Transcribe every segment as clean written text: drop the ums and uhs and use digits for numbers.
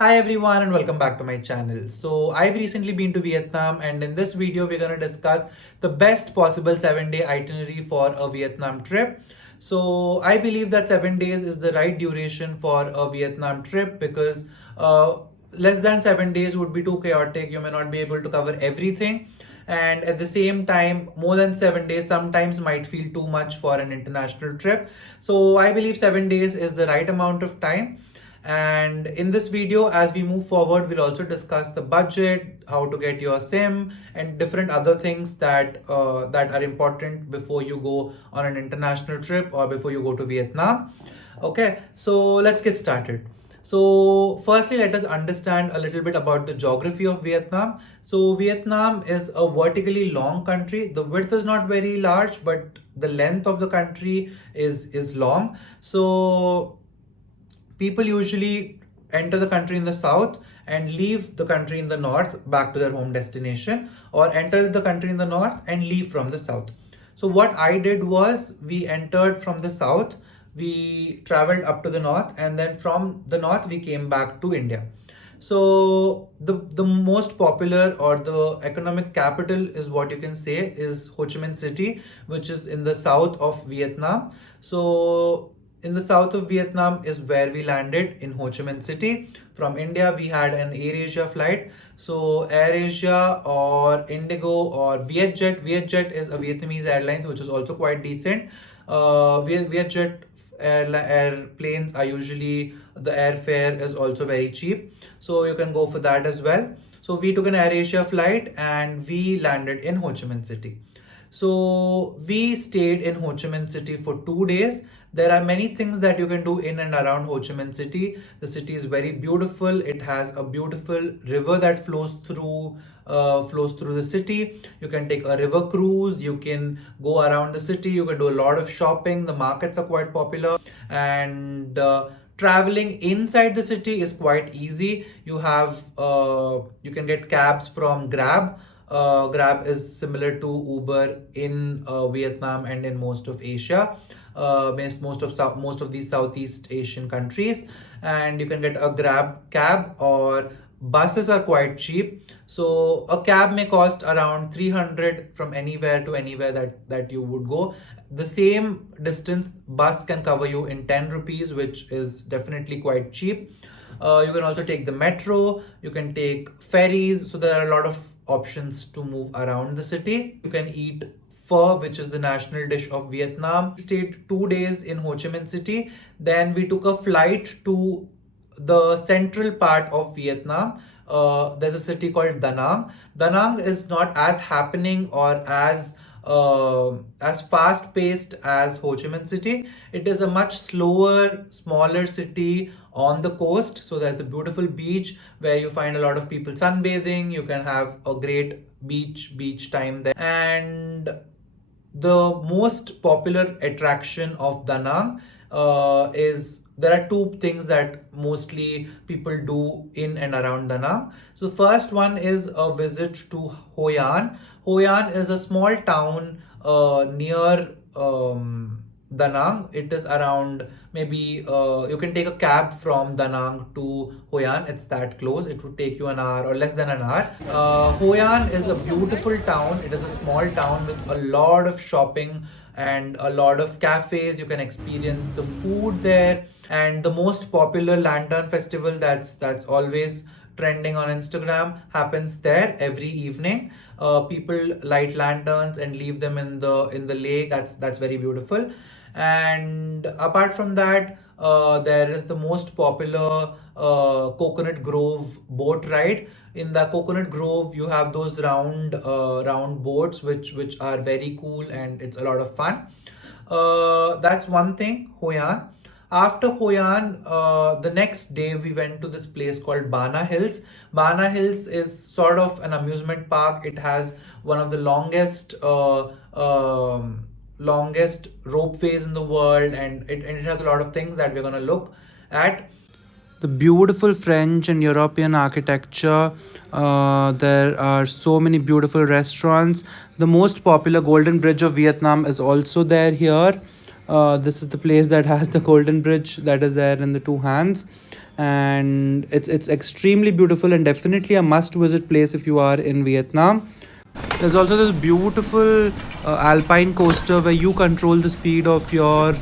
Hi everyone and welcome back to my channel. So I've recently been to Vietnam and in this video we're going to discuss the best possible 7-day itinerary for a Vietnam trip. So I believe that 7 days is the right duration for a Vietnam trip because less than 7 days would be too chaotic. You may not be able to cover everything, and at the same time more than 7 days sometimes might feel too much for an international trip. So I believe 7 days is the right amount of time. And in this video, as we move forward, we'll also discuss the budget, how to get your sim, and different other things that are important before you go on an international trip or before you go to Vietnam. Okay, so let's get started. So firstly, let us understand a little bit about the geography of Vietnam. So Vietnam is a vertically long country. The width is not very large, but the length of the country is long. So people usually enter the country in the south and leave the country in the north back to their home destination, or enter the country in the north and leave from the south. So what I did was we entered from the south, we traveled up to the north, and then from the north we came back to India. So the most popular or the economic capital is what you can say is Ho Chi Minh City, which is in the south of Vietnam. So in the south of Vietnam is where we landed, in Ho Chi Minh City. From India, we had an AirAsia flight. So AirAsia or Indigo or Vietjet. Vietjet is a Vietnamese airlines which is also quite decent. Vietjet airplanes are usually, the airfare is also very cheap. So you can go for that as well. So we took an AirAsia flight and we landed in Ho Chi Minh City. So we stayed in Ho Chi Minh City for 2 days. There are many things that you can do in and around Ho Chi Minh City. The city is very beautiful. It has a beautiful river that flows through the city. You can take a river cruise. You can go around the city. You can do a lot of shopping. The markets are quite popular, and traveling inside the city is quite easy. You can get cabs from Grab. Grab is similar to Uber in Vietnam and in most of Asia, most of these Southeast Asian countries, and you can get a Grab cab, or buses are quite cheap. So a cab may cost around 300 from anywhere to anywhere that you would go. The same distance bus can cover you in 10 rupees, which is definitely quite cheap. You can also take the metro, you can take ferries. So there are a lot of options to move around the city. You can eat pho, which is the national dish of Vietnam. We stayed 2 days in Ho Chi Minh City. Then we took a flight to the central part of Vietnam. There's a city called Da Nang. Da Nang is not as happening or as fast paced as Ho Chi Minh City. It is a much slower, smaller city on the coast. So there's a beautiful beach where you find a lot of people sunbathing. You can have a great beach time there. And the most popular attraction of Da Nang is, there are two things that mostly people do in and around Da Nang. So first one is a visit to Hoi An. Hoi An is a small town near Da Nang. It is around, maybe you can take a cab from Da Nang to Hoi An. It's that close. It would take you an hour or less than an hour. Hoi An is a beautiful town. It is a small town with a lot of shopping and a lot of cafes. You can experience the food there, and the most popular lantern festival that's always trending on Instagram happens there every evening. People light lanterns and leave them in the lake. That's very beautiful. And apart from that, there is the most popular Coconut Grove boat ride. In the Coconut Grove, you have those round boats which are very cool, and it's a lot of fun. That's one thing, Hoi An. After Hoi An, the next day we went to this place called Bana Hills. Bana Hills is sort of an amusement park. It has one of the longest ropeways in the world, and it has a lot of things that we're going to look at. The beautiful French and European architecture. There are so many beautiful restaurants. The most popular Golden Bridge of Vietnam is also there here. This is the place that has the golden bridge that is there in the two hands, and it's extremely beautiful and definitely a must visit place if you are in Vietnam. There's also this beautiful alpine coaster where you control the speed of your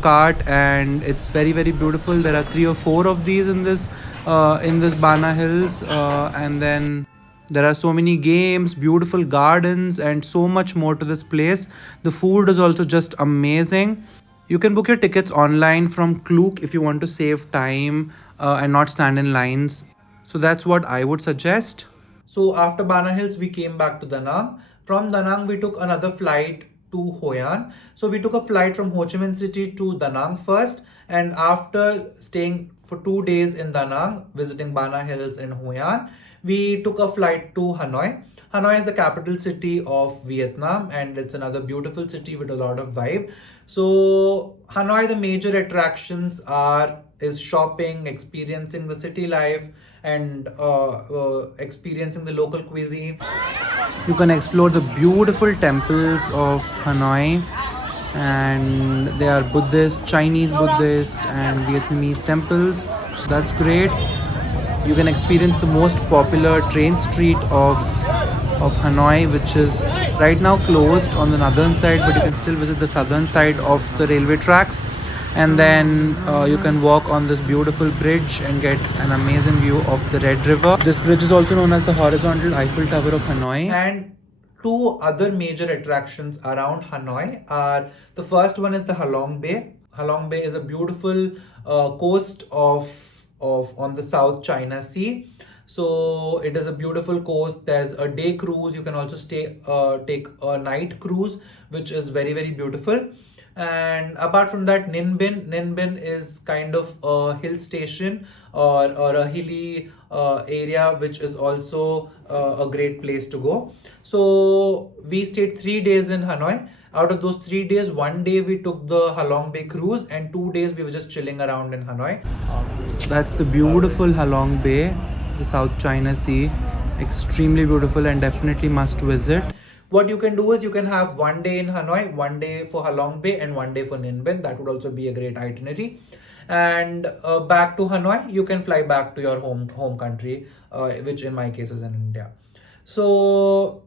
cart, and it's very beautiful. There are three or four of these in this Bana Hills, and then there are so many games, beautiful gardens, and so much more to this place. The food is also just amazing. You can book your tickets online from Klook if you want to save time and not stand in lines. So that's what I would suggest. So after Bana Hills, we came back to Da Nang. From Da Nang, we took another flight to Hoi An. So we took a flight from Ho Chi Minh City to Da Nang first, and after staying for 2 days in Da Nang, visiting Bana Hills and Hoi An, we took a flight to Hanoi. Hanoi is the capital city of Vietnam, and it's another beautiful city with a lot of vibe. So Hanoi, the major attractions is shopping, experiencing the city life, and experiencing the local cuisine. You can explore the beautiful temples of Hanoi, and they are Buddhist, Chinese Buddhist, and Vietnamese temples. That's great. You can experience the most popular train street of Hanoi, which is right now closed on the northern side, but you can still visit the southern side of the railway tracks. And then you can walk on this beautiful bridge and get an amazing view of the Red River. This bridge is also known as the horizontal Eiffel Tower of Hanoi. And two other major attractions around Hanoi are, the first one is the Halong Bay. Halong Bay is a beautiful coast of on the South China Sea. So it is a beautiful coast. There's a day cruise. You can also take a night cruise, which is very beautiful. And apart from that, Ninh Binh is kind of a hill station or a hilly area, which is also a great place to go. So we stayed 3 days in Hanoi. Out of those 3 days, one day we took the Halong Bay cruise, and 2 days we were just chilling around in Hanoi. That's the beautiful Halong Bay, the South China Sea. Extremely beautiful and definitely must visit. What you can do is you can have one day in Hanoi, one day for Halong Bay, and one day for Ninh Binh. That would also be a great itinerary. And back to Hanoi, you can fly back to your home country, which in my case is in India. So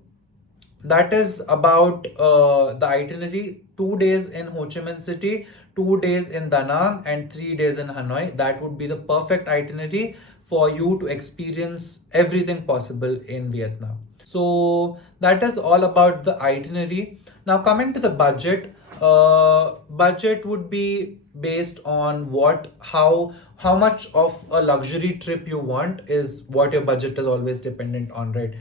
that is about the itinerary. 2 days in Ho Chi Minh City, 2 days in Da Nang, and 3 days in Hanoi. That would be the perfect itinerary for you to experience everything possible in Vietnam. So that is all about the itinerary. Now coming to the budget, budget would be based on how much of a luxury trip you want is what your budget is always dependent on, right?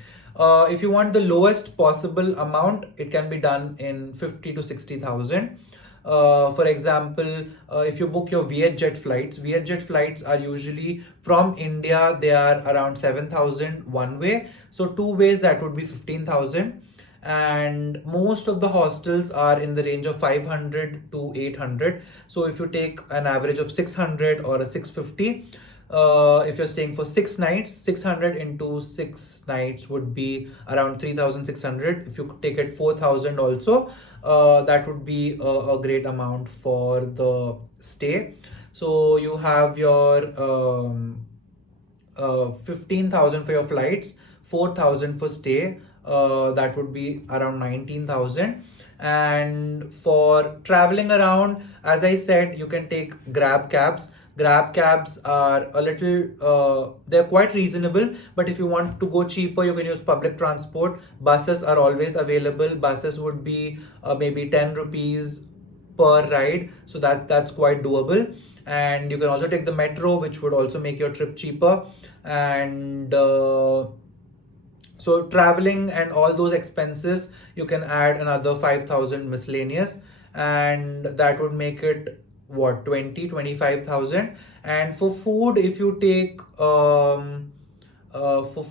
If you want the lowest possible amount, it can be done in 50 to 60,000. For example, if you book your Vietjet flights are usually from India. They are around 7,000 one way. So two ways, that would be 15,000. And most of the hostels are in the range of 500 to 800. So if you take an average of 600 or a 650, if you're staying for 6 nights, 600 into 6 nights would be around 3,600. If you take it 4,000 also, that would be a great amount for the stay. So you have your 15,000 for your flights, 4,000 for stay. That would be around 19,000. And for traveling around, as I said, you can take grab cabs. Grab cabs are a little, they're quite reasonable, but if you want to go cheaper, you can use public transport. Buses are always available. Buses would be maybe 10 rupees per ride, so that's quite doable. And you can also take the metro, which would also make your trip cheaper. And so traveling and all those expenses, you can add another 5,000 miscellaneous, and that would make it what, 25,000. And for food, if you take for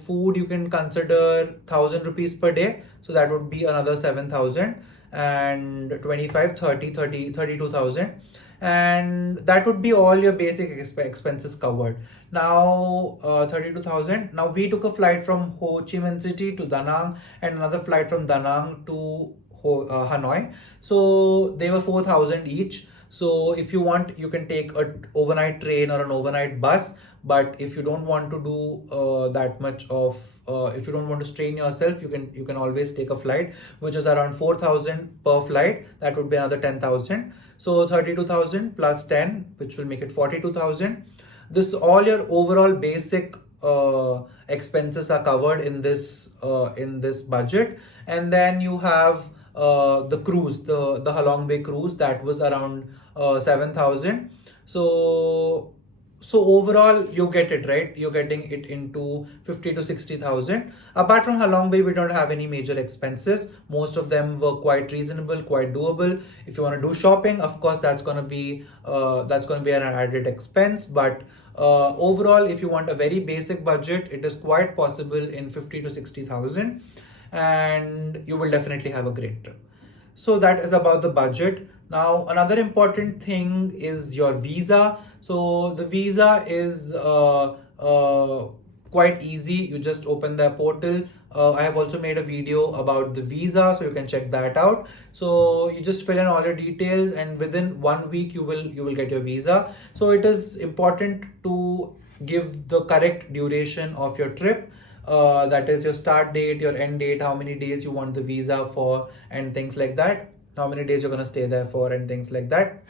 food, you can consider 1,000 rupees per day, so that would be another 7,000. And 25, 30, 30, 32,000. And that would be all your basic expenses covered. Now 32,000. Now we took a flight from Ho Chi Minh City to Da Nang, and another flight from Da Nang to Hanoi. So they were 4,000 each. So if you want, you can take an overnight train or an overnight bus. But if you don't want to do that much of, if you don't want to strain yourself, you can always take a flight, which is around 4,000 per flight. That would be another 10,000. So 32,000 plus 10, which will make it 42,000. This all your overall basic expenses are covered in this budget. And then you have the cruise, the Halong Bay cruise, that was around 7,000. So overall you get it, right? You're getting it into 50 to 60,000. Apart from Halong Bay, we don't have any major expenses. Most of them were quite reasonable, quite doable. If you want to do shopping, of course, that's gonna be an added expense. But overall, if you want a very basic budget, it is quite possible in 50 to 60,000, and you will definitely have a great trip. So that is about the budget. Now, another important thing is your visa. So the visa is quite easy. You just open the portal. I have also made a video about the visa, so you can check that out. So you just fill in all your details, and within 1 week you will get your visa. So it is important to give the correct duration of your trip. That is your start date, your end date, how many days you want the visa for, and things like that. How many days you're gonna stay there for, and things like that.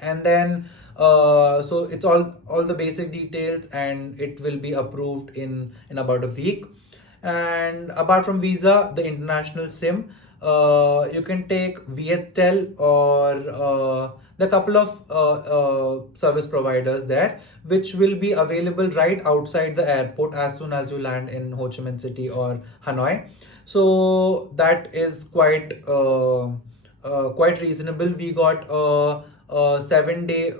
And then so it's all the basic details, and it will be approved in about a week. And apart from visa, the international SIM, you can take Viettel, or the couple of service providers there, which will be available right outside the airport as soon as you land in Ho Chi Minh City or Hanoi. So that is quite reasonable. We got 7 day,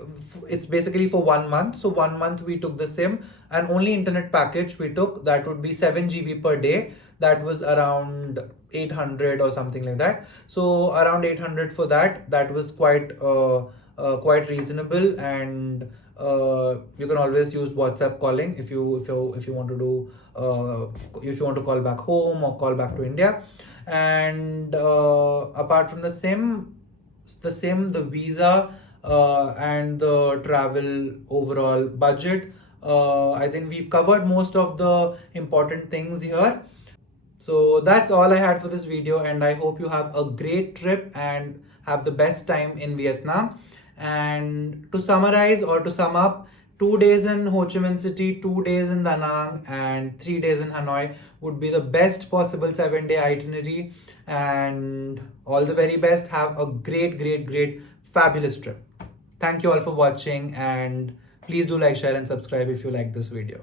it's basically for 1 month. So 1 month we took the SIM, and only internet package we took, that would be 7 GB per day. That was around 800 or something like that. So around 800 for that. That was quite reasonable. And you can always use WhatsApp calling if you want to do if you want to call back home or call back to India. And apart from the SIM, the visa, and the travel overall budget, I think we've covered most of the important things here. So that's all I had for this video, and I hope you have a great trip and have the best time in Vietnam. And to summarize, or to sum up, 2 days in Ho Chi Minh City, 2 days in Da Nang, and 3 days in Hanoi would be the best possible 7-day itinerary. And all the very best. Have a great, fabulous trip. Thank you all for watching, and please do like, share, and subscribe if you like this video.